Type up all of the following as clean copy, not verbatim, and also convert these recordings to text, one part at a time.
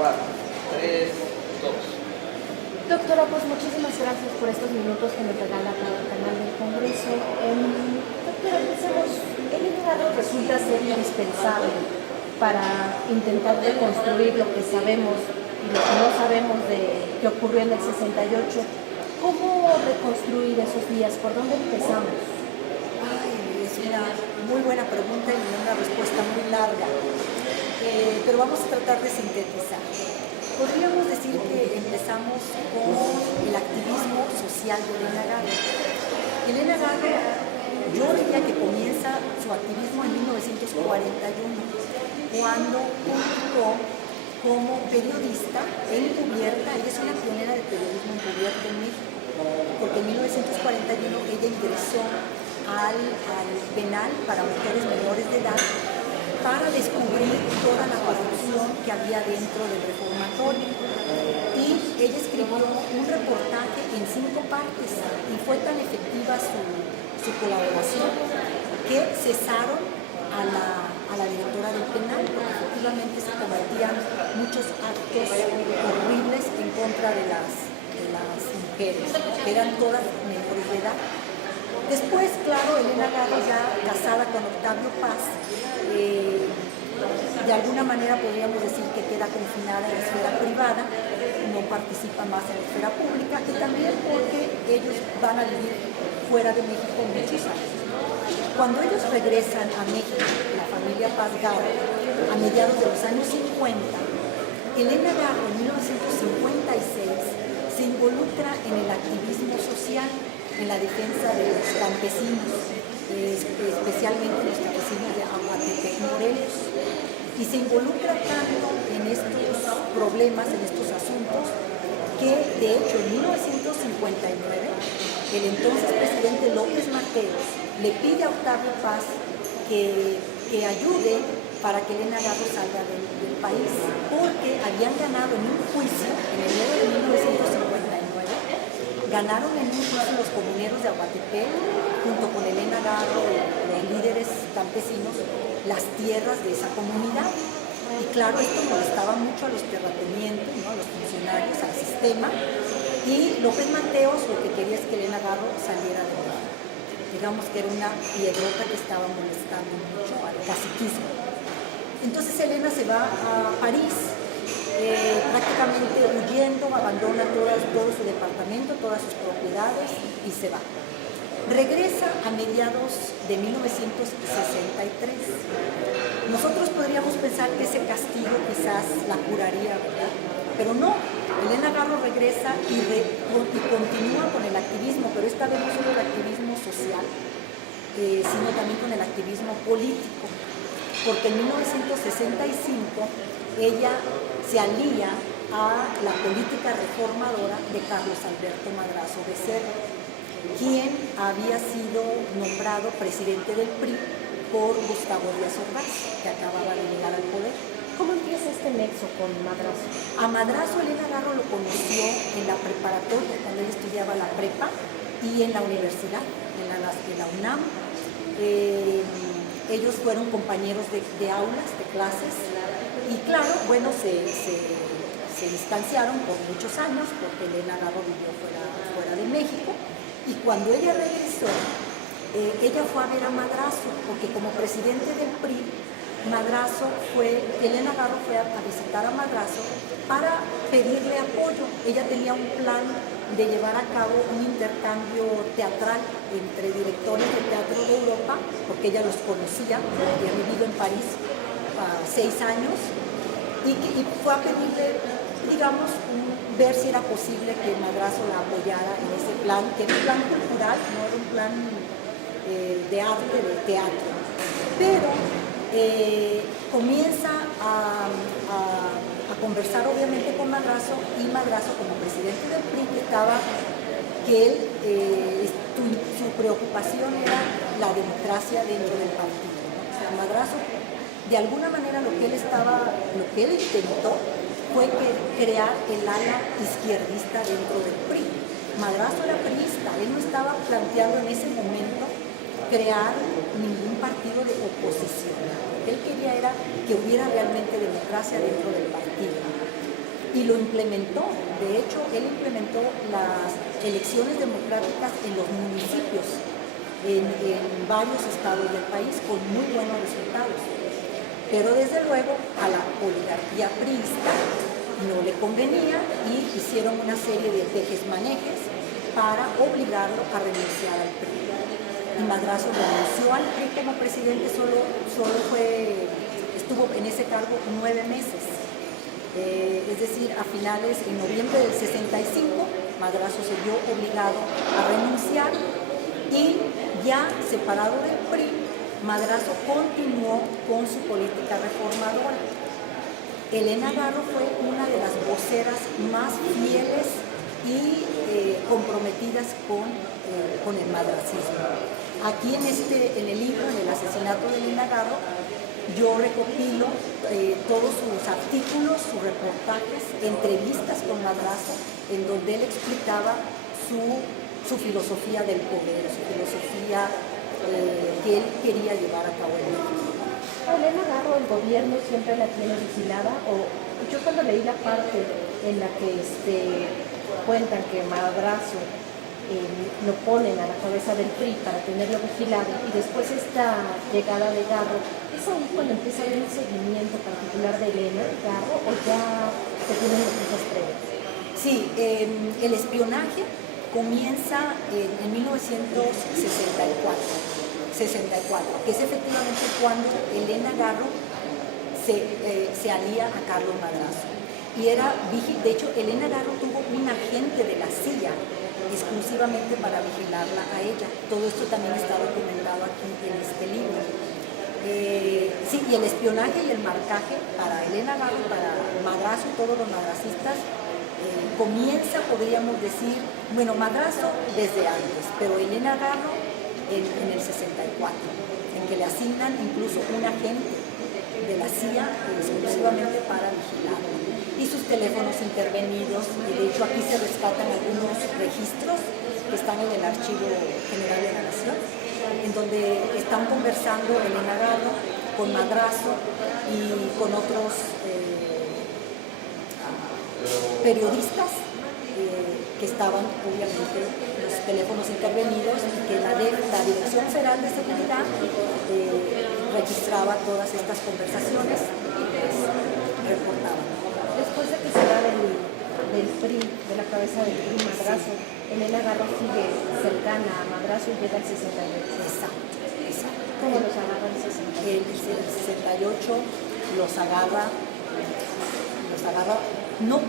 4, 3, 2. Doctora, pues muchísimas gracias por estos minutos que nos regala para el canal del Congreso. Doctora, empecemos. El liderazgo resulta ser indispensable para intentar reconstruir lo que sabemos y lo que no sabemos de qué ocurrió en el 68. ¿Cómo reconstruir esos días? ¿Por dónde empezamos? Es una muy buena pregunta y una respuesta muy larga, pero vamos a tratar de sintetizar. Podríamos decir que empezamos con el activismo social de Elena Garro. Elena Garro, yo diría que comienza su activismo en 1941, cuando publicó como periodista encubierta. Ella es una pionera del periodismo encubierto en México, porque en 1941 ella ingresó al penal para mujeres menores de edad para descubrir toda la corrupción que había dentro del reformatorio. Y ella escribió un reportaje en 5 partes y fue tan efectiva su colaboración que cesaron a la directora del penal, porque efectivamente se cometían muchos actos horribles en contra de las mujeres, que eran todas menores de edad. Después, claro, Elena Garro, ya casada con Octavio Paz, de alguna manera podríamos decir que queda confinada en la esfera privada, no participa más en la esfera pública, y también porque ellos van a vivir fuera de México muchos años. Cuando ellos regresan a México, la familia Paz Garro, a mediados de los años 50, Elena Garro en 1956 se involucra en el activismo social, en la defensa de los campesinos, especialmente los campesinos de Aguatepec, Morelos, y se involucra tanto en estos problemas, en estos asuntos, que de hecho en 1959 el entonces presidente López Mateos le pide a Octavio Paz que ayude para que Elena Garro salga del país, porque habían ganado en un juicio en enero de 1959. Ganaron en un juicio los comuneros de Aguatepec, junto con Elena Garro, los líderes campesinos, las tierras de esa comunidad. Y claro, esto molestaba mucho a los terratenientes, ¿no?, a los funcionarios, al sistema. Y López Mateos lo que quería es que Elena Garro saliera de México. Digamos que era una piedrota que estaba molestando mucho al caciquismo. Entonces Elena se va a París, prácticamente huyendo, abandona todo su departamento, todas sus propiedades y se va. Regresa a mediados de 1963. Nosotros podríamos pensar que ese castigo quizás la curaría, ¿verdad? Pero no, Elena Garro regresa y continúa con el activismo, pero esta vez no solo el activismo social, sino también con el activismo político, porque en 1965 ella se alía a la política reformadora de Carlos Alberto Madrazo Becerra, quien había sido nombrado presidente del PRI por Gustavo Díaz Ordaz, que acababa de llegar al poder. ¿Cómo empieza este nexo con Madrazo? A Madrazo Elena Garro lo conoció en la preparatoria, cuando ella estudiaba la prepa, y en la universidad, en la UNAM. Ellos fueron compañeros de aulas, de clases, y claro, bueno, se distanciaron por muchos años, porque Elena Garro vivió fuera de México, y cuando ella regresó, ella fue a ver a Madrazo, porque como presidente del PRI, Elena Garro fue a visitar a Madrazo para pedirle apoyo. Ella tenía un plan de llevar a cabo un intercambio teatral entre directores de teatro de Europa, porque ella los conocía, había vivido en París 6 años, y fue a pedirle, digamos, ver si era posible que Madrazo la apoyara en ese plan, que era un plan cultural, no era un plan de arte, de teatro. Pero comienza a conversar obviamente con Madrazo, y Madrazo, como presidente del PRI, su preocupación era la democracia dentro del partido, ¿no? O sea, Madrazo, de alguna manera, lo que él intentó fue crear el ala izquierdista dentro del PRI. Madrazo era priista, él no estaba planteando en ese momento crear ningún partido de oposición. Lo que él quería era que hubiera realmente democracia dentro del partido. y lo implementó. De hecho, él implementó las elecciones democráticas en los municipios, en varios estados del país, con muy buenos resultados. Pero desde luego a la oligarquía priista no le convenía y hicieron una serie de tejes-manejes para obligarlo a renunciar al PRI. Y Madrazo renunció al PRI como presidente, estuvo en ese cargo 9 meses. Es decir, a finales, en noviembre del 65, Madrazo se vio obligado a renunciar y ya separado del PRI, Madrazo continuó con su política reformadora. Elena Garro fue una de las voceras más fieles y comprometidas con el madracismo. Aquí en el libro, en el asesinato de Elena Garro, yo recopilo todos sus artículos, sus reportajes, entrevistas con Madrazo, en donde él explicaba su filosofía del poder, su filosofía que él quería llevar a cabo en México. Elena Garro, el gobierno siempre la tiene vigilada, o yo cuando leí la parte en la que cuentan que Madrazo lo ponen a la cabeza del PRI para tenerlo vigilado, y después esta llegada de Garro, ¿es ahí cuando empieza a haber un seguimiento particular de Elena Garro o ya se tienen noticias previas? Sí, el espionaje comienza en 1964, que es efectivamente cuando Elena Garro se alía a Carlos Madrazo. De hecho, Elena Garro tuvo un agente de la CIA exclusivamente para vigilarla a ella. Todo esto también está documentado aquí en este libro. Sí, y el espionaje y el marcaje para Elena Garro, para Madrazo y todos los madracistas, comienza, podríamos decir, bueno, Madrazo desde antes, pero Elena Garro en el 64, en que le asignan incluso un agente de la CIA exclusivamente para vigilarla. Y sus teléfonos intervenidos, y de hecho aquí se rescatan algunos registros que están en el Archivo General de la Nación, en donde están conversando Elena Garro con Madrazo y con otros periodistas que estaban, obviamente, los teléfonos intervenidos, y que la Dirección Federal de Seguridad registraba todas estas conversaciones y pues reportaba. Después de que se va del PRI, de la cabeza del PRI, Madrazo, Elena Garro sigue cercana a Madrazo y llega al 68. Exacto. ¿Cómo los agarra el 68? El 68 los agarra, no,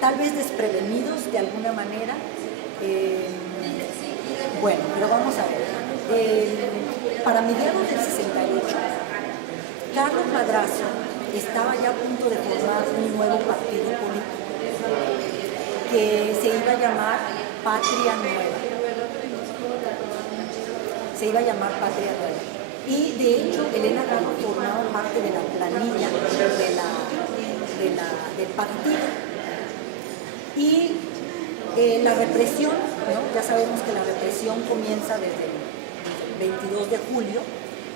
tal vez desprevenidos de alguna manera. Bueno, pero vamos a ver. Para mediados del 68, Carlos Madrazo estaba ya a punto de formar un nuevo partido político que se iba a llamar Patria Nueva. Y de hecho, Elena Garro formaba parte de la planilla del partido. Y la represión, ¿no? Ya sabemos que la represión comienza desde el 22 de julio,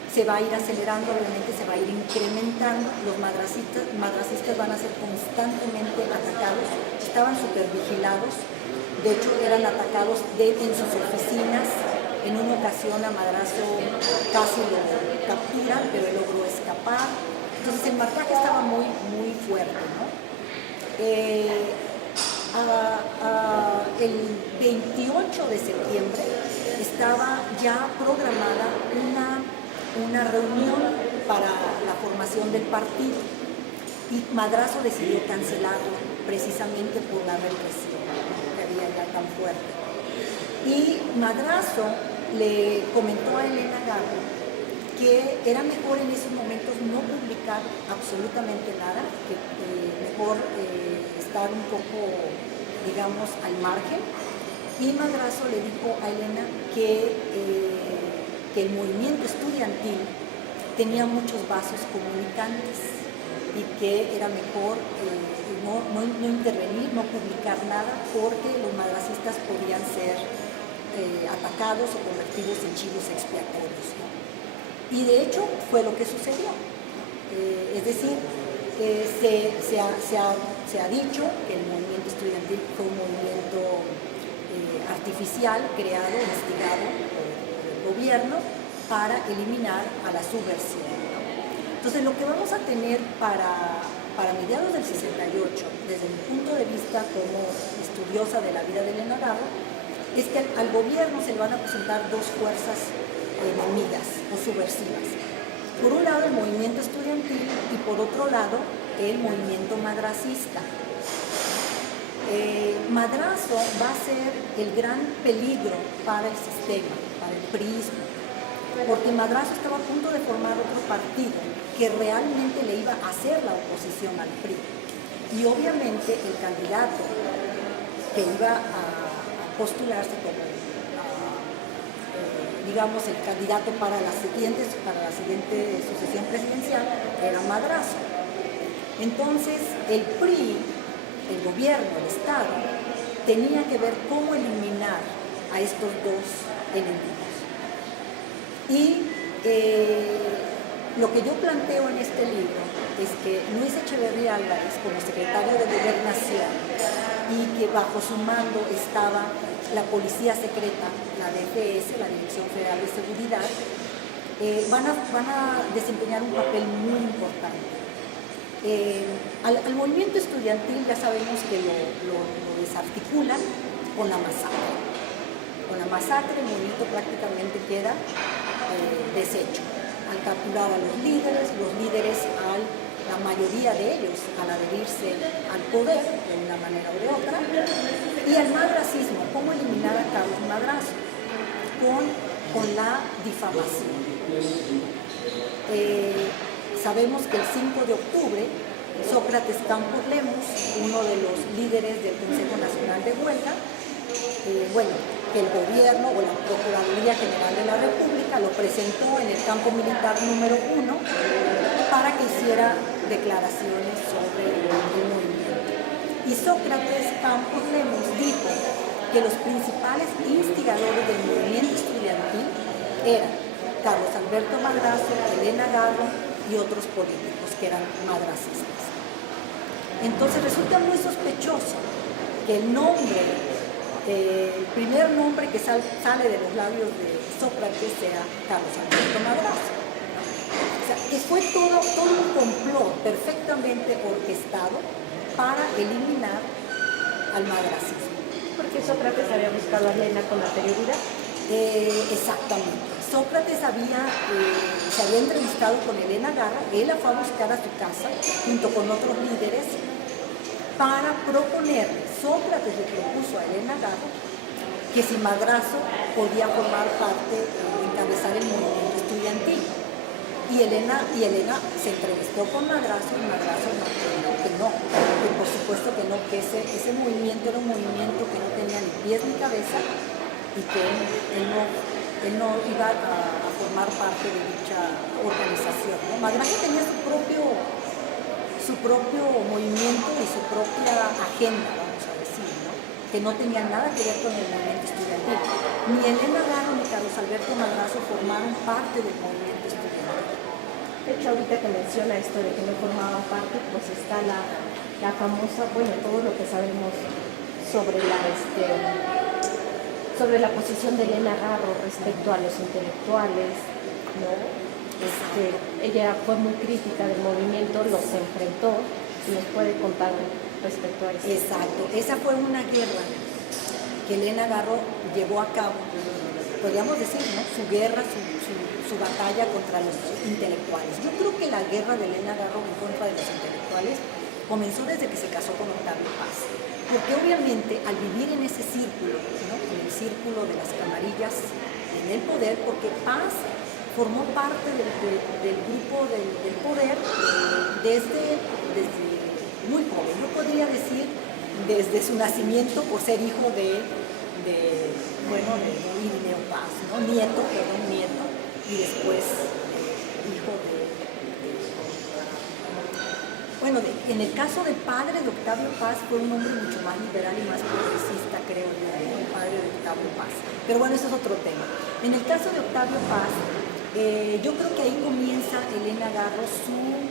se va a ir acelerando, obviamente se va a ir incrementando, los madracistas van a ser constantemente atacados, estaban súper vigilados, de hecho eran atacados en sus oficinas. En una ocasión a Madrazo casi lo capturan, pero él logró escapar. Entonces el marcaje estaba muy, muy fuerte, ¿no? El 28 de septiembre estaba ya programada una reunión para la formación del partido, y Madrazo decidió cancelarlo precisamente por la represión que había ya tan fuerte. Y Madrazo le comentó a Elena Garro que era mejor en esos momentos no publicar absolutamente nada, que mejor estar un poco, digamos, al margen. Y Madrazo le dijo a Elena que el movimiento estudiantil tenía muchos vasos comunicantes y que era mejor no intervenir, no publicar nada, porque los madracistas podían ser atacados o convertidos en chivos expiatorios, ¿no? Y de hecho fue lo que sucedió. Es decir, se ha dicho que el movimiento estudiantil fue un movimiento artificial, creado, instigado por el gobierno para eliminar a la subversión, ¿no? Entonces, lo que vamos a tener para mediados del 68, desde mi punto de vista como estudiosa de la vida de Elena Garro, es que al gobierno se le van a presentar dos fuerzas enemigas o subversivas. Por un lado, el movimiento estudiantil y por otro lado, el movimiento madracista. Madrazo va a ser el gran peligro para el sistema, para el priismo, porque Madrazo estaba a punto de formar otro partido que realmente le iba a hacer la oposición al PRI. Y obviamente el candidato que iba a postularse como, digamos, el candidato para la siguiente sucesión presidencial era Madrazo. Entonces el PRI, el gobierno, el Estado, tenía que ver cómo eliminar a estos dos enemigos. Y lo que yo planteo en este libro es que Luis Echeverría Álvarez, como secretario de Gobernación, y que bajo su mando estaba la Policía Secreta, la DFS, la Dirección Federal de Seguridad, van a desempeñar un papel muy importante. Al movimiento estudiantil ya sabemos que lo desarticulan con la masacre. Con la masacre el movimiento prácticamente queda deshecho. Al capturar a los líderes, la mayoría de ellos, al adherirse al poder de una manera o de otra, y al madracismo, cómo eliminar a Carlos Madrazo con la difamación. Sabemos que el 5 de octubre, Sócrates Campos Lemus, uno de los líderes del Consejo Nacional de Huelga, que el gobierno o la Procuraduría General de la República lo presentó en el campo militar número 1 para que hiciera declaraciones sobre el movimiento. Y Sócrates Campos Lemus dijo que los principales instigadores del movimiento estudiantil eran Carlos Alberto Madrazo, Elena Garro y otros políticos que eran madracistas. Entonces resulta muy sospechoso que el primer nombre que sale de los labios de Sócrates sea Carlos Alberto Madrazo. O sea, que fue todo un complot perfectamente orquestado para eliminar al madracismo. Porque Sócrates había buscado a Elena con anterioridad. Exactamente. Sócrates se había entrevistado con Elena Garro, él la fue a buscar a su casa junto con otros líderes para proponerle. Sócrates le propuso a Elena Garro que si Madrazo podía formar parte, encabezar el movimiento estudiantil. Y Elena se entrevistó con Madrazo y Madrazo no, que por supuesto que no, que ese movimiento era un movimiento que no tenía ni pies ni cabeza y que él no iba a formar parte de dicha organización, ¿no? Madrazo tenía su propio movimiento y su propia agenda, vamos a decir, ¿no? Que no tenía nada que ver con el movimiento estudiantil. Ni Elena Garro ni Carlos Alberto Madrazo formaron parte del movimiento estudiantil. De hecho, ahorita que menciona esto de que no formaban parte, pues está la famosa, todo lo que sabemos sobre la posición de Elena Garro respecto a los intelectuales, ¿no? Ella fue muy crítica del movimiento, los enfrentó, y nos puede contar respecto a eso. Exacto, esa fue una guerra que Elena Garro llevó a cabo, podríamos decir, ¿no? Su guerra, su batalla contra los intelectuales. Yo creo que la guerra de Elena Garro en contra de los intelectuales comenzó desde que se casó con Octavio Paz, porque obviamente al vivir en ese círculo, ¿no? En el círculo de las camarillas en el poder, porque Paz formó parte del grupo del poder desde muy joven, yo podría decir desde su nacimiento por ser hijo de Irineo Paz, ¿no? Nieto, y después hijo en el caso del padre de Octavio Paz fue un hombre mucho más liberal y más progresista, creo yo, el padre de Octavio Paz. Pero bueno, ese es otro tema. En el caso de Octavio Paz, yo creo que ahí comienza Elena Garro su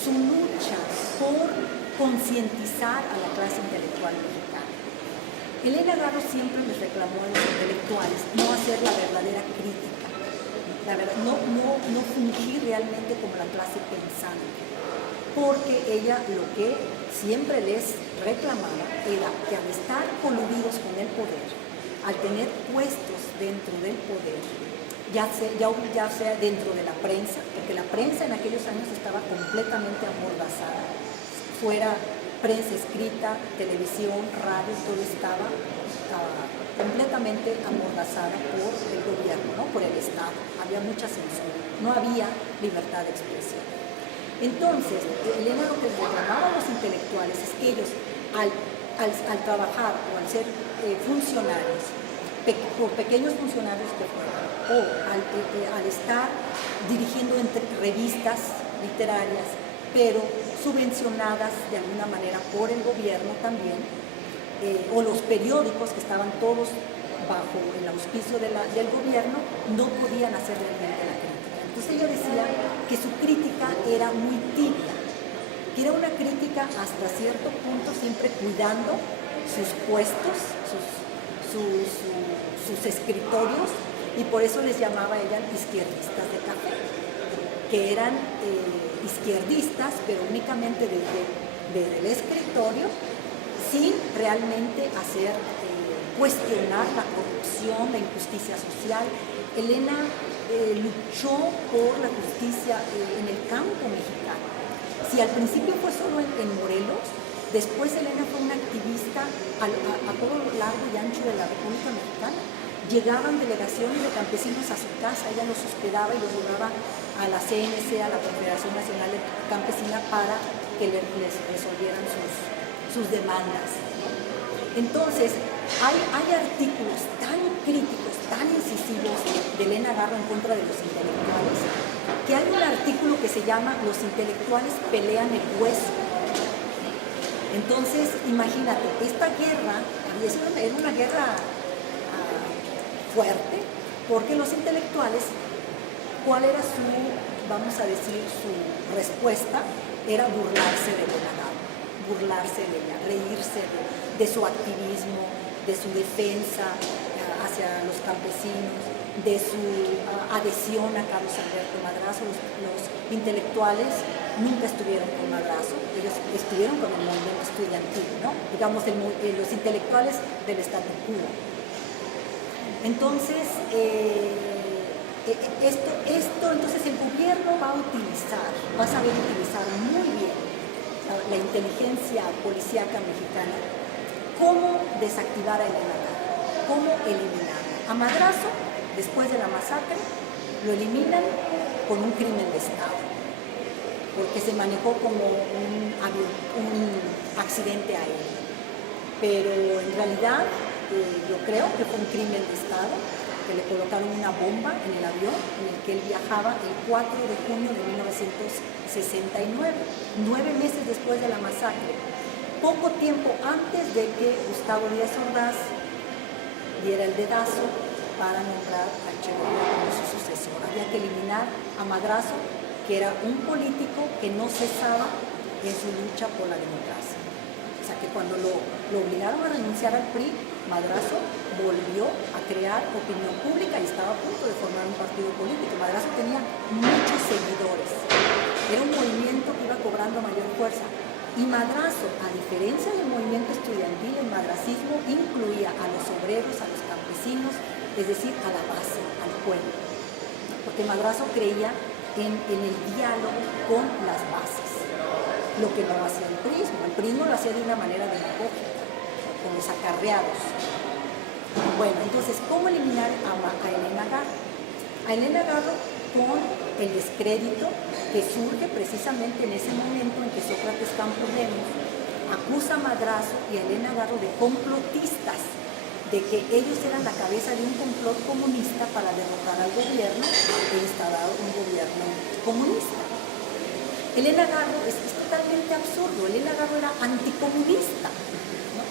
su lucha por concientizar a la clase intelectual mexicana. Elena Garro siempre les reclamó a los intelectuales no hacer la verdadera crítica, no fungir realmente como la clase pensante, porque ella lo que siempre les reclamaba era que al estar coludidos con el poder, al tener puestos dentro del poder, ya sea dentro de la prensa, porque la prensa en aquellos años estaba completamente amordazada, fuera prensa escrita, televisión, radio, todo estaba completamente amordazada por el gobierno, ¿no? Por el Estado. Había mucha censura, no había libertad de expresión. Entonces, Elena lo que les reclamaba a los intelectuales es que ellos, al trabajar o al ser funcionarios, por pequeños funcionarios que fueran, o al estar dirigiendo entre revistas literarias, pero subvencionadas de alguna manera por el gobierno también, o los periódicos que estaban todos bajo el auspicio del gobierno, no podían hacer realmente la crítica. Entonces ella decía que su crítica era muy tibia, que era una crítica hasta cierto punto siempre cuidando sus puestos, sus escritorios, y por eso les llamaba a ella izquierdistas de café, que eran izquierdistas, pero únicamente desde el escritorio, sin realmente cuestionar la corrupción, la injusticia social. Elena luchó por la justicia en el campo mexicano. Si al principio fue solo en Morelos, después Elena fue una activista a todo lo largo y ancho de la República Mexicana. Llegaban delegaciones de campesinos a su casa, ella los hospedaba y los llevaba a la CNC, a la Confederación Nacional Campesina, para que les resolvieran sus demandas, ¿no? Entonces, hay artículos tan críticos, tan incisivos de Elena Garro en contra de los intelectuales, que hay un artículo que se llama "Los intelectuales pelean el hueso". Entonces, imagínate, esta guerra era una guerra fuerte, porque los intelectuales, ¿cuál era vamos a decir, su respuesta? Era burlarse de Elena Garro, burlarse de ella, reírse de su activismo, de su defensa hacia los campesinos, de su adhesión a Carlos Alberto Madrazo. Los intelectuales nunca estuvieron con Madrazo, ellos estuvieron con el movimiento estudiantil, ¿no? Digamos, los intelectuales del statu quo. Entonces, entonces el gobierno va a saber utilizar muy bien la inteligencia policíaca mexicana, cómo desactivar a Elena Garro, cómo eliminarla. A Madrazo, después de la masacre, lo eliminan con un crimen de Estado, porque se manejó como un accidente aéreo. Pero en realidad yo creo que fue un crimen de Estado, que le colocaron una bomba en el avión en el que él viajaba el 4 de junio de 1969, 9 meses después de la masacre, poco tiempo antes de que Gustavo Díaz Ordaz diera el dedazo para nombrar a Che Guevara como su sucesor. Había que eliminar a Madrazo, que era un político que no cesaba en su lucha por la democracia. O sea, que cuando lo obligaron a renunciar al PRI, Madrazo volvió a crear opinión pública y estaba a punto de formar un partido político. Madrazo tenía muchos seguidores. Era un movimiento que iba cobrando mayor fuerza. Y Madrazo, a diferencia del movimiento estudiantil, el madracismo incluía a los obreros, a los campesinos, es decir, a la base, al pueblo. Porque Madrazo creía en el diálogo con las bases, lo que no hacía el PRI. El PRI lo hacía de una manera demagógica, con los acarreados. Bueno, entonces, ¿cómo eliminar a Elena Garro? A Elena Garro con el descrédito que surge precisamente en ese momento en que Sócrates Campos Lemos acusa a Madrazo y a Elena Garro de complotistas, de que ellos eran la cabeza de un complot comunista para derrotar al gobierno e instaurar un gobierno comunista. Elena Garro es totalmente absurdo. Elena Garro era anticomunista, ¿no?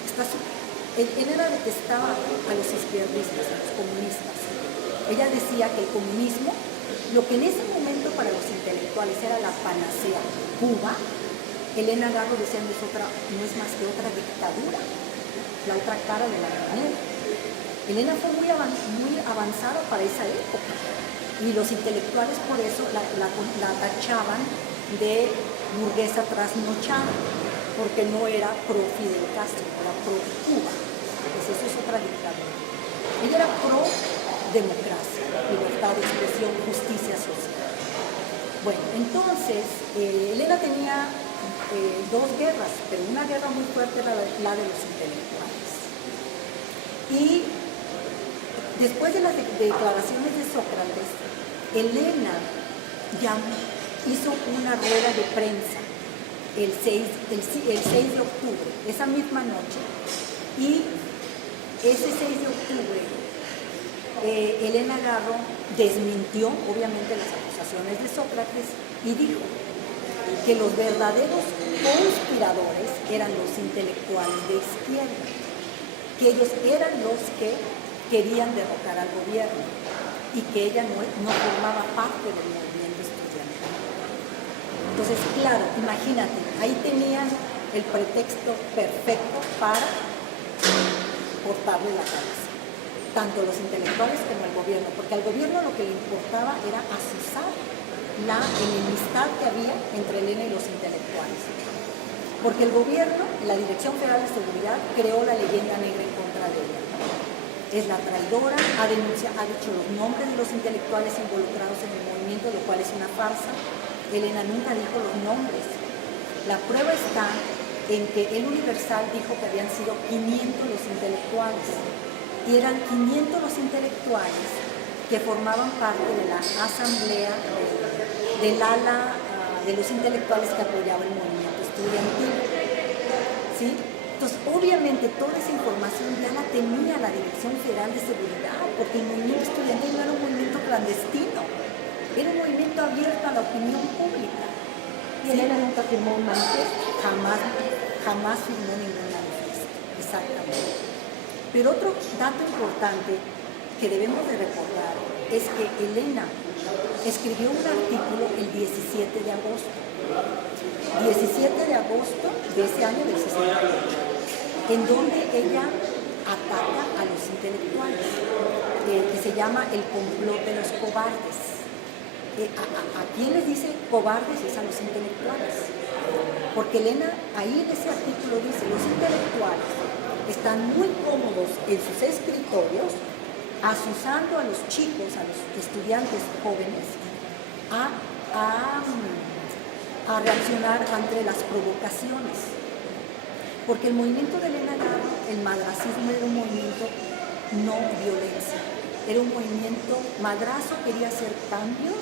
Elena detestaba a los izquierdistas, a los comunistas. Ella decía que el comunismo Lo que en ese momento para los intelectuales era la panacea, Cuba, Elena Garro decía no es más que otra dictadura, la otra cara de la moneda. Elena fue muy avanzada para esa época y los intelectuales por eso la tachaban de burguesa trasnochada, porque no era pro Fidel Castro, era pro Cuba. Pues eso es otra dictadura. Ella era pro democracia, libertad de expresión, justicia social. Bueno, entonces Elena tenía dos guerras, pero una guerra muy fuerte era la de los intelectuales. Y después de las declaraciones de Sócrates, Elena ya hizo una rueda de prensa el 6 de octubre, esa misma noche, y ese 6 de octubre Elena Garro desmintió obviamente las acusaciones de Sócrates y dijo que los verdaderos conspiradores eran los intelectuales de izquierda, que ellos eran los que querían derrocar al gobierno y que ella no formaba parte del movimiento estudiantil. Entonces, claro, imagínate, ahí tenían el pretexto perfecto para cortarle la cabeza, tanto los intelectuales como el gobierno, porque al gobierno lo que le importaba era azuzar la enemistad que había entre Elena y los intelectuales. Porque el gobierno, la Dirección Federal de Seguridad, creó la leyenda negra en contra de ella. Es la traidora, ha dicho los nombres de los intelectuales involucrados en el movimiento, lo cual es una farsa. Elena nunca dijo los nombres. La prueba está en que el Universal dijo que habían sido 500 los intelectuales. Y eran 500 los intelectuales que formaban parte de la asamblea del ala de los intelectuales que apoyaba el movimiento estudiantil. ¿Sí? Entonces, obviamente, toda esa información ya la tenía la Dirección Federal de Seguridad, porque el movimiento estudiantil no era un movimiento clandestino, era un movimiento abierto a la opinión pública. ¿Y Elena nunca firmó un manifiesto? Jamás firmó ningún manifiesto, exactamente. Pero otro dato importante que debemos de recordar es que Elena escribió un artículo el 17 de agosto. 17 de agosto de ese año del 68, en donde ella ataca a los intelectuales, que se llama el complot de los cobardes. ¿A quién les dice cobardes? Es a los intelectuales. Porque Elena ahí en ese artículo dice, los intelectuales están muy cómodos en sus escritorios, azuzando a los chicos, a los estudiantes jóvenes, a reaccionar ante las provocaciones. Porque el movimiento de Elena Garro, el madracismo, era un movimiento no violencia, era un movimiento, Madrazo quería hacer cambios,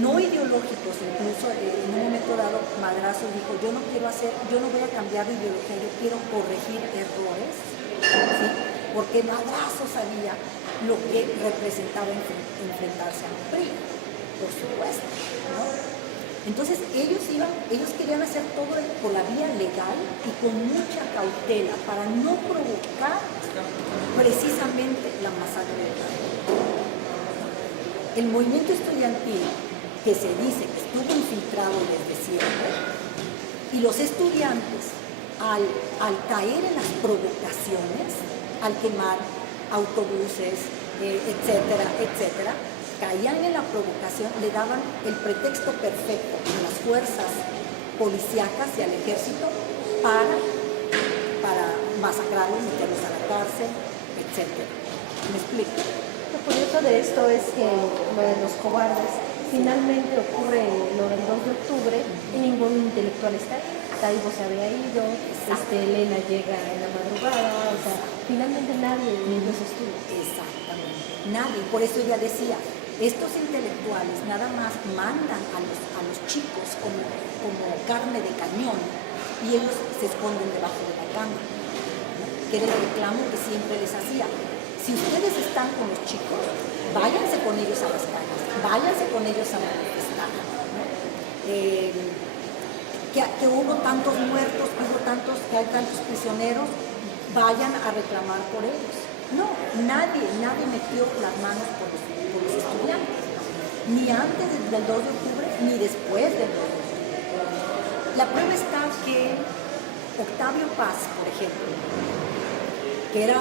no ideológicos, incluso en un momento dado Madrazo dijo, yo no voy a cambiar de ideología, yo quiero corregir errores, ¿sí? Porque Madrazo sabía lo que representaba enfrentarse al PRI, por supuesto, ¿no? Entonces ellos querían hacer todo por la vía legal y con mucha cautela para no provocar precisamente la masacre de Tlatelolco. El movimiento estudiantil, que se dice que estuvo infiltrado desde siempre, y los estudiantes, al caer en las provocaciones, al quemar autobuses, etcétera, etcétera, caían en la provocación, le daban el pretexto perfecto a las fuerzas policíacas y al ejército para masacrarlos, meterlos a la cárcel, etcétera. ¿Me explico? Lo curioso de esto es que lo de los cobardes, finalmente ocurre lo del 2 de octubre y ningún intelectual está ahí. Taibo se había ido, Elena llega en la madrugada, o sea, finalmente nadie de ellos estuvo. Exactamente, nadie. Por eso ella decía, estos intelectuales nada más mandan a los chicos como carne de cañón y ellos se esconden debajo de la cama, ¿no? Que era el reclamo que siempre les hacía. Si ustedes están con los chicos, váyanse con ellos a las calles, váyanse con ellos a manifestar, ¿no? Que hubo tantos muertos, que hay tantos prisioneros, vayan a reclamar por ellos. No, nadie metió las manos por los estudiantes. ni antes del 2 de octubre, ni después del 2 de octubre. La prueba está que Octavio Paz, por ejemplo, que era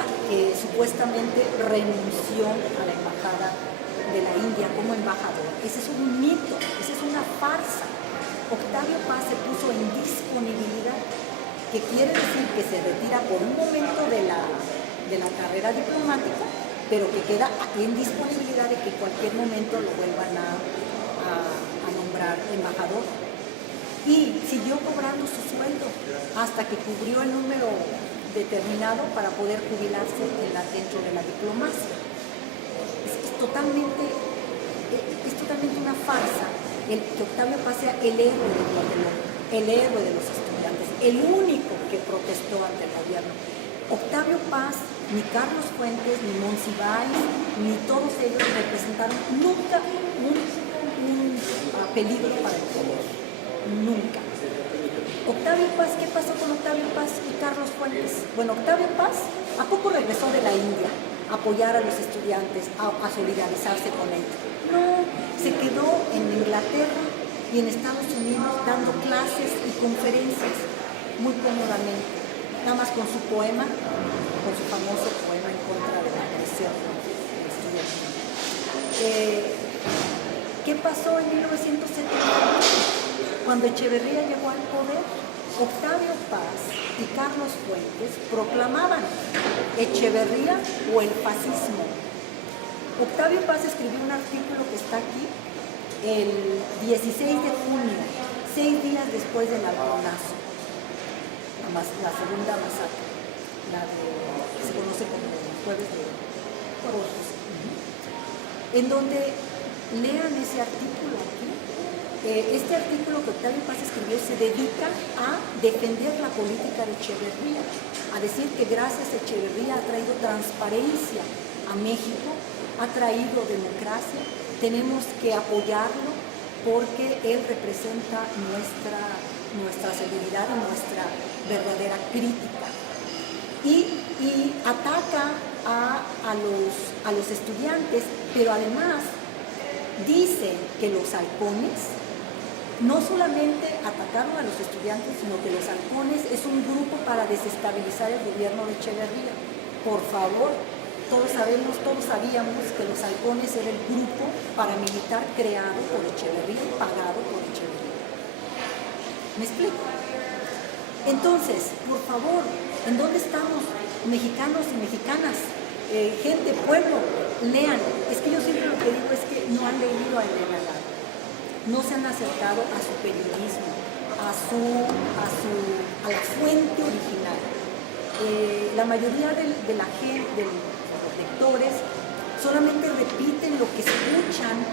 supuestamente renunció a la embajada de la India como embajador. Ese es un mito, esa es una farsa. Octavio Paz se puso en disponibilidad, que quiere decir que se retira por un momento de la carrera diplomática, pero que queda en disponibilidad de que en cualquier momento lo vuelvan a nombrar embajador. Y siguió cobrando su sueldo hasta que cubrió el número determinado para poder jubilarse dentro de la diplomacia. Es totalmente una farsa el que Octavio Paz sea el héroe del Tlatelolco, el héroe de los estudiantes, el único que protestó ante el gobierno. Octavio Paz, ni Carlos Fuentes, ni Monsiváis, ni todos ellos representaron nunca un peligro para el colegio, nunca. Octavio Paz, ¿qué pasó con Octavio Paz y Carlos Fuentes? Bueno, Octavio Paz, ¿a poco regresó de la India a apoyar a los estudiantes, a solidarizarse con ellos? No, se quedó en Inglaterra y en Estados Unidos dando clases y conferencias muy cómodamente, nada más con su poema, con su famoso poema en contra de la agresión del estudiante. ¿Qué pasó en 1970? Cuando Echeverría llegó al poder, Octavio Paz y Carlos Fuentes proclamaban Echeverría o el fascismo. Octavio Paz escribió un artículo que está aquí el 16 de junio, 6 días después del Algonazo, la segunda masacre, la que se conoce como Jueves de Corozos, en donde lean ese artículo aquí. Este artículo que Octavio Paz escribió se dedica a defender la política de Echeverría, a decir que gracias a Echeverría ha traído transparencia a México, ha traído democracia, tenemos que apoyarlo porque él representa nuestra seguridad y nuestra verdadera crítica. Y ataca a los estudiantes, pero además dice que los halcones no solamente atacaron a los estudiantes, sino que los halcones es un grupo para desestabilizar el gobierno de Echeverría. Por favor, todos sabíamos que los halcones era el grupo paramilitar creado por Echeverría y pagado por Echeverría. ¿Me explico? Entonces, por favor, ¿en dónde estamos? Mexicanos y mexicanas, gente, pueblo, lean. Es que yo siempre lo que digo es que no han leído a Elena Garro. No se han acercado a su periodismo, a la fuente original. La mayoría de la gente, de los lectores, solamente repiten lo que escuchan,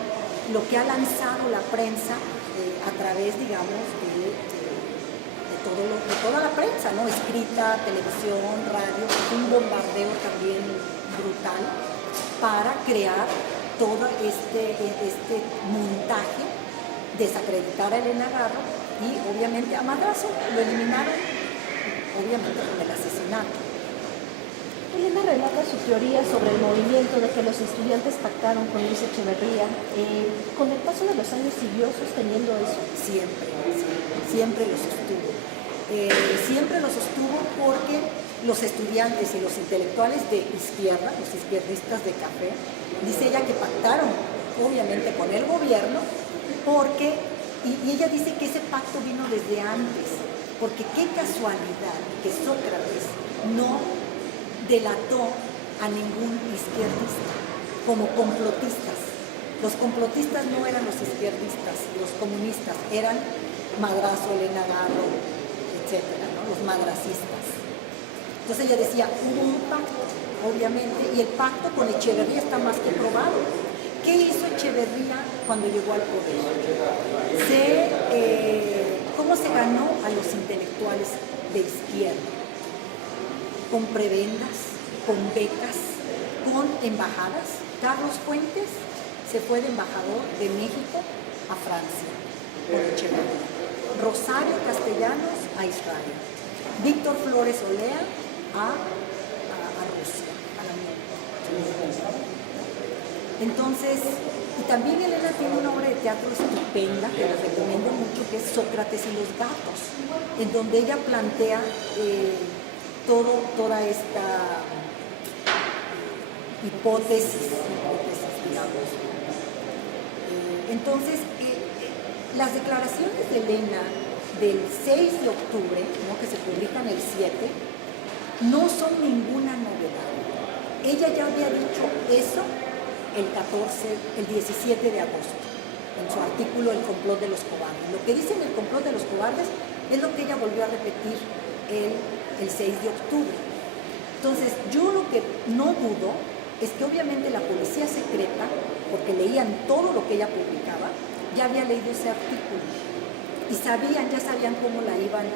lo que ha lanzado la prensa a través, digamos, de toda la prensa, ¿no? Escrita, televisión, radio, un bombardeo también brutal para crear todo este montaje, desacreditar a Elena Garro y obviamente a Madrazo lo eliminaron, obviamente con el asesinato. Elena relata su teoría sobre el movimiento de que los estudiantes pactaron con Luis Echeverría. ¿Con el paso de los años siguió sosteniendo eso? Siempre lo sostuvo. Siempre lo sostuvo porque los estudiantes y los intelectuales de izquierda, los izquierdistas de café, dice ella que pactaron obviamente con el gobierno porque, y ella dice que ese pacto vino desde antes, porque qué casualidad que Sócrates no delató a ningún izquierdista como complotistas. Los complotistas no eran los izquierdistas, los comunistas eran Madrazo, Elena Garro, etcétera, ¿no? Los madracistas. Entonces ella decía, hubo un pacto, obviamente, y el pacto con Echeverría está más que probado. ¿Qué hizo Echeverría cuando llegó al poder? ¿Cómo se ganó a los intelectuales de izquierda? Con prebendas, con becas, con embajadas. Carlos Fuentes se fue de embajador de México a Francia por Echeverría. Rosario Castellanos a Israel. Víctor Flores Olea a Rusia, a la Unión. Entonces, Y también Elena tiene una obra de teatro estupenda que les recomiendo mucho, que es Sócrates y los gatos, en donde ella plantea toda esta hipótesis, digamos. Entonces, las declaraciones de Elena del 6 de octubre, ¿no?, que se publican el 7, no son ninguna novedad. Ella ya había dicho eso el 17 de agosto, en su artículo El complot de los cobardes. Lo que dice en El complot de los cobardes es lo que ella volvió a repetir el 6 de octubre. Entonces, yo lo que no dudo es que obviamente la policía secreta, porque leían todo lo que ella publicaba, ya había leído ese artículo y ya sabían cómo la iban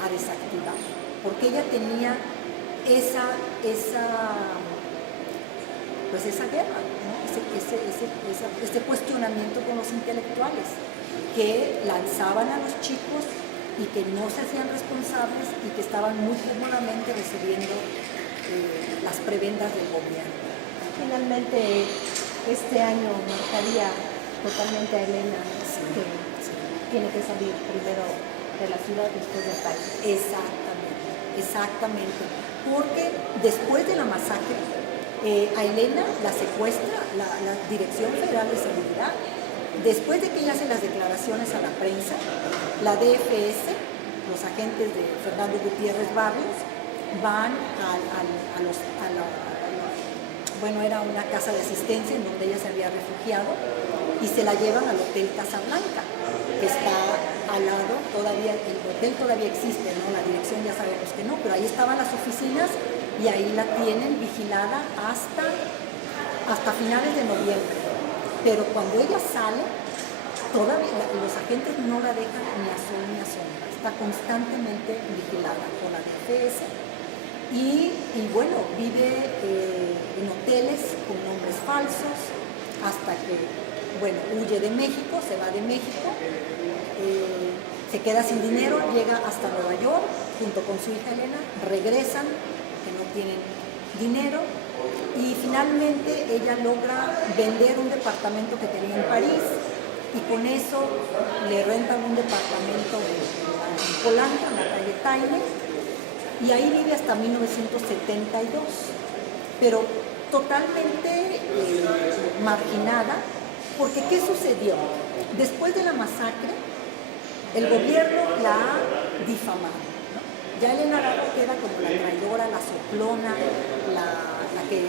a desactivar, porque ella tenía esa guerra, ¿no? ese cuestionamiento con los intelectuales que lanzaban a los chicos y que no se hacían responsables y que estaban muy cómodamente recibiendo las prebendas del gobierno. Finalmente, este año marcaría totalmente a Elena, que tiene que salir primero de la ciudad, después del país. Exactamente. Porque después de la masacre, a Elena la secuestra la Dirección Federal de Seguridad. Después de que ella hace las declaraciones a la prensa, la DFS, los agentes de Fernando Gutiérrez Barrios, van era una casa de asistencia en donde ella se había refugiado y se la llevan al Hotel Casablanca, que está al lado, todavía, el hotel todavía existe, ¿no? La dirección ya sabemos que no, pero ahí estaban las oficinas y ahí la tienen vigilada hasta finales de noviembre. Pero cuando ella sale, todavía los agentes no la dejan ni a sol ni a sombra, está constantemente vigilada por la DFS y bueno, vive en hoteles con nombres falsos hasta que, bueno, huye de México, se va de México, se queda sin dinero, llega hasta Nueva York junto con su hija Elena, regresan, que no tienen dinero, y finalmente ella logra vender un departamento que tenía en París y con eso le rentan un departamento en Polanco, en la calle Taine, y ahí vive hasta 1972, pero totalmente marginada, porque ¿qué sucedió? Después de la masacre, el gobierno la ha difamado, ¿no? Ya Elena Garro queda como la traidora, la soplona, la que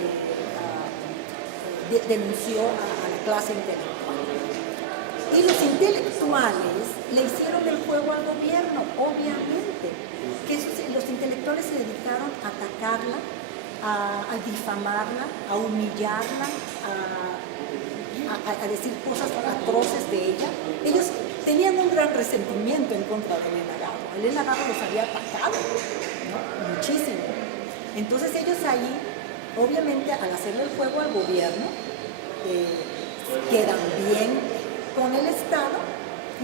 denunció a la clase intelectual. Y los intelectuales le hicieron el juego al gobierno, obviamente. Los intelectuales se dedicaron a atacarla, a difamarla, a humillarla, a decir cosas atroces de ella. Ellos tenían un gran resentimiento en contra de Elena Garro. Elena Garro los había atacado, ¿no? Muchísimo. Entonces ellos ahí, obviamente, al hacerle el juego al gobierno, quedan bien con el Estado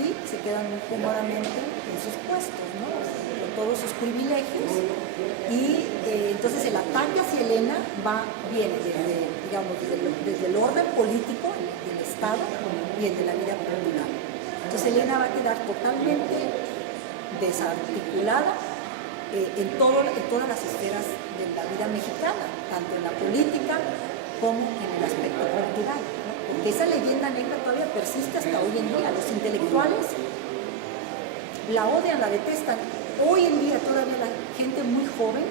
y se quedan muy cómodamente en sus puestos, ¿no? Con todos sus privilegios. Y entonces el ataque hacia Elena viene desde el orden político del Estado y el de la vida cultural. Entonces Elena va a quedar totalmente desarticulada en todas las esferas de la vida mexicana, tanto en la política como en el aspecto cultural, ¿no? Porque esa leyenda negra todavía persiste hasta hoy en día. Los intelectuales la odian, la detestan. Hoy en día todavía la gente muy joven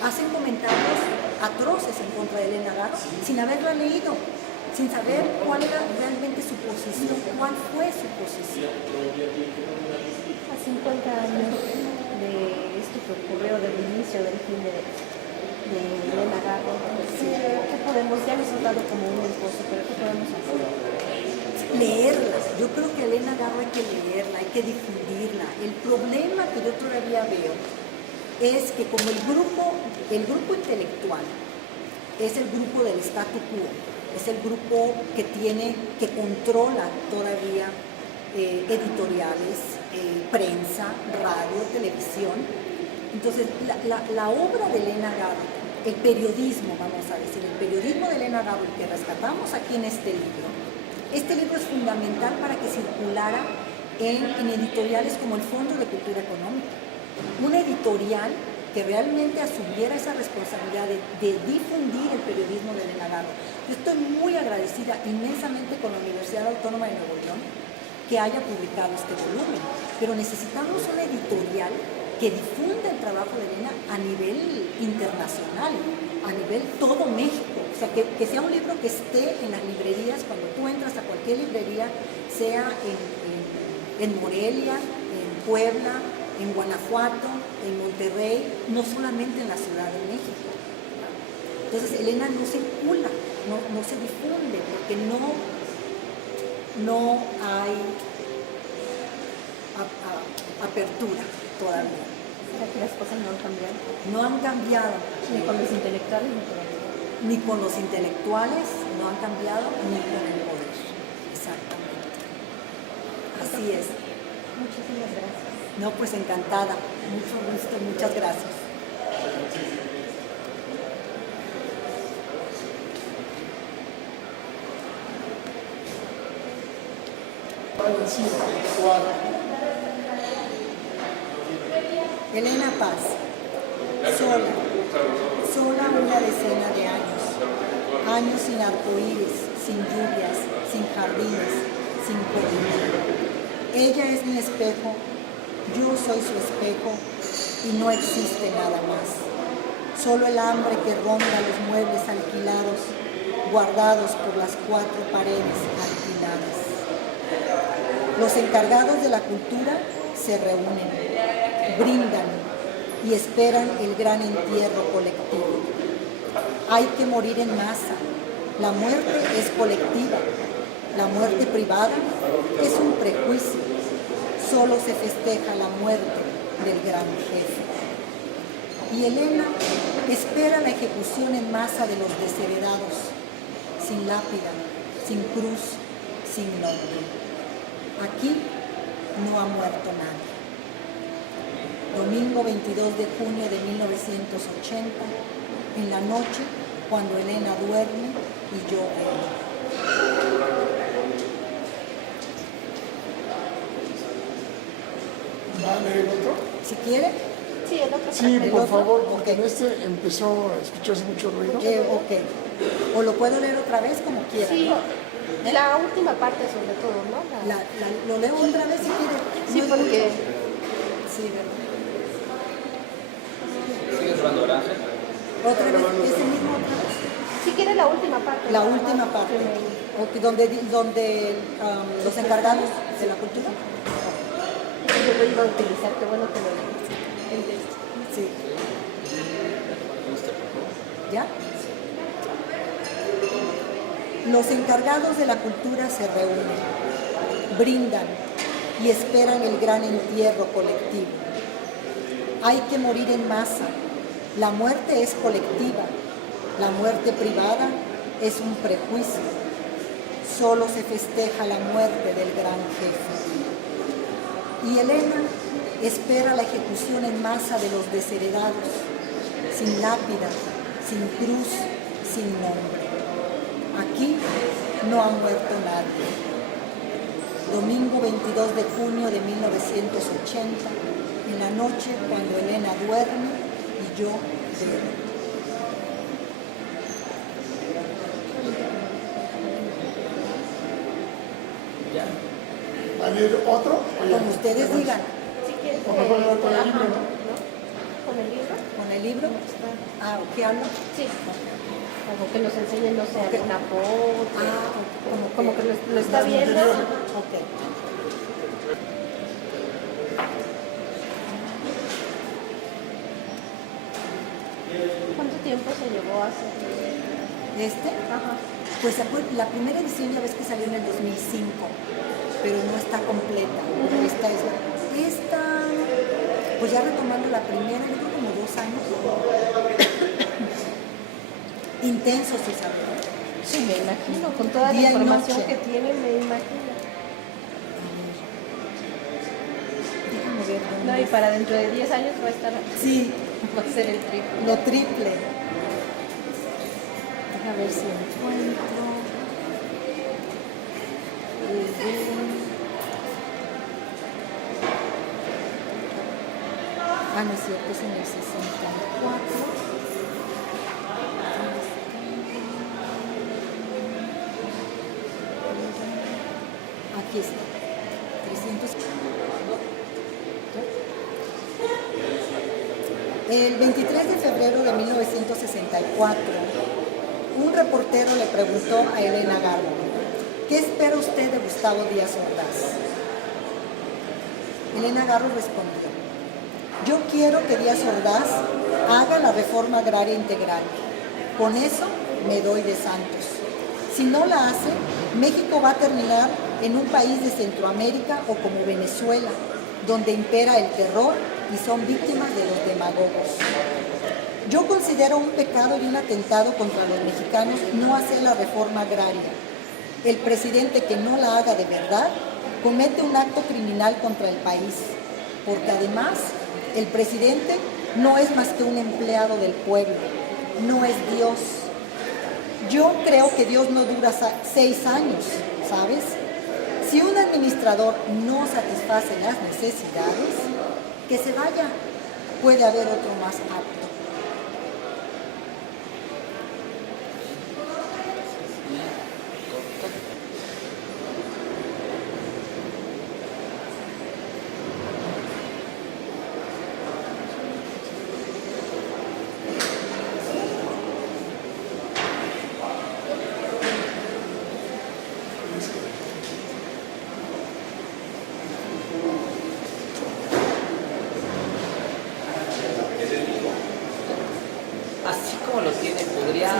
hacen comentarios atroces en contra de Elena Garro sin haberla leído, sin saber cuál era realmente su posición, cuál fue su posición. A 50 años de esto que ocurrió, del inicio del fin de Elena Garro, ¿qué podemos? Ya les he dado como un esposo, pero ¿qué podemos hacer? Leerla. Yo creo que Elena Garro hay que leerla, hay que difundirla. El problema que yo todavía veo es que como el grupo intelectual es el grupo del statu quo, es el grupo que controla todavía editoriales, prensa, radio, televisión. Entonces, la obra de Elena Garro, el periodismo, vamos a decir, el periodismo de Elena Dabo, que rescatamos aquí en este libro. Este libro es fundamental para que circulara en editoriales como el Fondo de Cultura Económica. Una editorial que realmente asumiera esa responsabilidad de difundir el periodismo de Elena Dabo. Yo estoy muy agradecida inmensamente con la Universidad Autónoma de Nuevo León que haya publicado este volumen, pero necesitamos una editorial que difunda el trabajo de Elena a nivel internacional, a nivel todo México. O sea, que sea un libro que esté en las librerías, cuando tú entras a cualquier librería, sea en Morelia, en Puebla, en Guanajuato, en Monterrey, no solamente en la Ciudad de México. Entonces, Elena no circula, no se difunde, porque no hay apertura todavía. ¿Será que las cosas no han cambiado? No han cambiado. Ni con los intelectuales ni con los... Ni con los intelectuales no han cambiado, ni con el poder. Exactamente. Así es. Muchísimas gracias. No, pues encantada. Mucho gusto, muchas gracias. Elena Paz, sola una decena de años sin arcoíris, sin lluvias, sin jardines, sin colina. Ella es mi espejo, yo soy su espejo y no existe nada más. Solo el hambre que ronda los muebles alquilados, guardados por las 4 paredes alquiladas. Los encargados de la cultura se reúnen, brindan y esperan el gran entierro colectivo. Hay que morir en masa. La muerte es colectiva. La muerte privada es un prejuicio. Solo se festeja la muerte del gran jefe. Y Elena espera la ejecución en masa de los desheredados, sin lápida, sin cruz, sin nombre. Aquí no ha muerto nadie. Domingo 22 de junio de 1980, en la noche, cuando Elena duerme y yo veo. ¿Va a leer otro? Si quiere, Sí, el otro. Sí, ¿El por otro? favor, porque Ok. en este empezó a escucharse mucho ruido. ok. O lo puedo leer otra vez como quiera. Sí, ¿No? la última parte sobre todo, ¿no? Lo leo otra vez si quiere. Sí, porque... Sí, ¿verdad? ¿Sigues robando orange? Otra vez, ese mismo otra vez. Si quiere la última parte. La nada última más, parte, que donde los encargados de la cultura. yo lo iba a utilizar, qué bueno que lo leí. El texto. Sí. ¿Ya? Los encargados de la cultura se reúnen, brindan y esperan el gran entierro colectivo. Hay que morir en masa. La muerte es colectiva. La muerte privada es un prejuicio. Solo se festeja la muerte del gran jefe. Y Elena espera la ejecución en masa de los desheredados, sin lápida, sin cruz, sin nombre. Aquí no ha muerto nadie. Domingo 22 de junio de 1980, en la noche cuando Elena duerme y yo duermo. Ya. ¿Va a leer otro? O ya? Como ustedes digan, Si quieres... O mejor lo con el libro, ¿no? ¿Con el libro? con el libro. Ah, ¿o qué hablo? Sí. Como que nos enseñen, no sé, Ok. alguna foto. Ah, Como que lo está viendo. Ok. ¿Cuánto tiempo se llevó a hacer? Ajá. Pues la primera edición ya ves que salió en el 2005, pero no está completa. Esta, pues ya retomando la primera, yo creo como 2 años. Intenso, sí, ¿sabes? Sí, me imagino, con toda la Día y información noche. que tiene, me imagino. Déjame ver. ¿dónde No, y es? para dentro de 10 años va a estar, Sí, va a ser el triple. lo triple. Deja ver si encuentro. Ah, no es cierto, es en el 64. Aquí está. 300. El 23 de febrero de 1964, un reportero le preguntó a Elena Garro, ¿qué espera usted de Gustavo Díaz Ordaz? Elena Garro respondió, yo quiero que Díaz Ordaz haga la reforma agraria integral. Con eso me doy de santos. Si no la hace, México va a terminar en un país de Centroamérica o como Venezuela, donde impera el terror y son víctimas de los demagogos. Yo considero un pecado y un atentado contra los mexicanos no hacer la reforma agraria. El presidente que no la haga de verdad comete un acto criminal contra el país, porque además el presidente no es más que un empleado del pueblo, no es Dios. Yo creo que Dios no dura 6 años, ¿sabes? Si un administrador no satisface las necesidades, que se vaya, puede haber otro más apto. Así como lo tiene, podría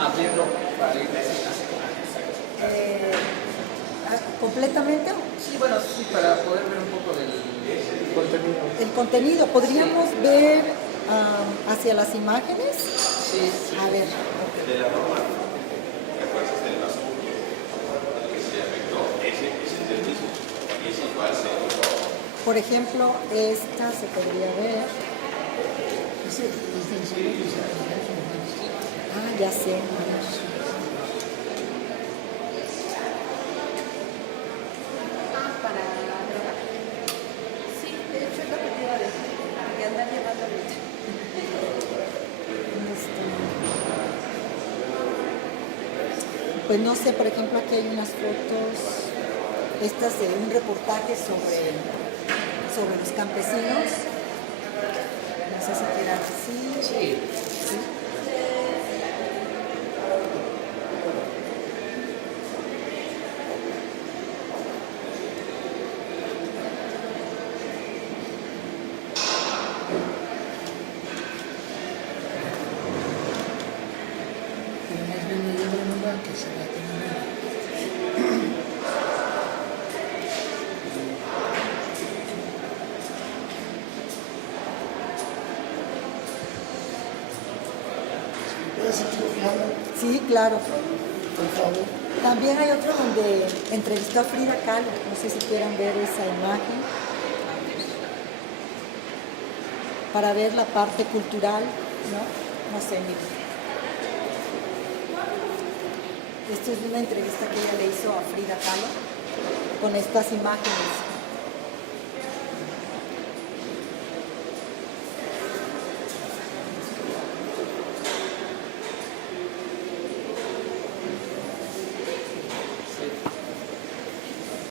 abrirlo para ir ¿Completamente? Sí, bueno, sí, para poder ver un poco del contenido. El contenido, ¿podríamos ver hacia las imágenes? Sí, sí. A ver. De la norma, ¿te acuerdas del Basurto? Que se afectó, ese es el mismo. Y es igual, Por ejemplo, esta se podría ver. Ah, ya sé. Para drogar. Sí, de hecho es lo que te iba a decir, que andan llevando ahorita. Pues no sé, por ejemplo, aquí hay unas fotos, estas de un reportaje sobre los campesinos. No sé si quieran así. Sí. ¿Sí? Pero más bien hay otra nueva que se va a tener. ¿Puedes seguir fijando, Sí, claro. por favor? También hay otro donde entrevistó a Frida Kahlo. No sé si quieran ver esa imagen. Para ver la parte cultural, ¿no? No sé, miren. Esto es una entrevista que ella le hizo a Frida Kahlo con estas imágenes.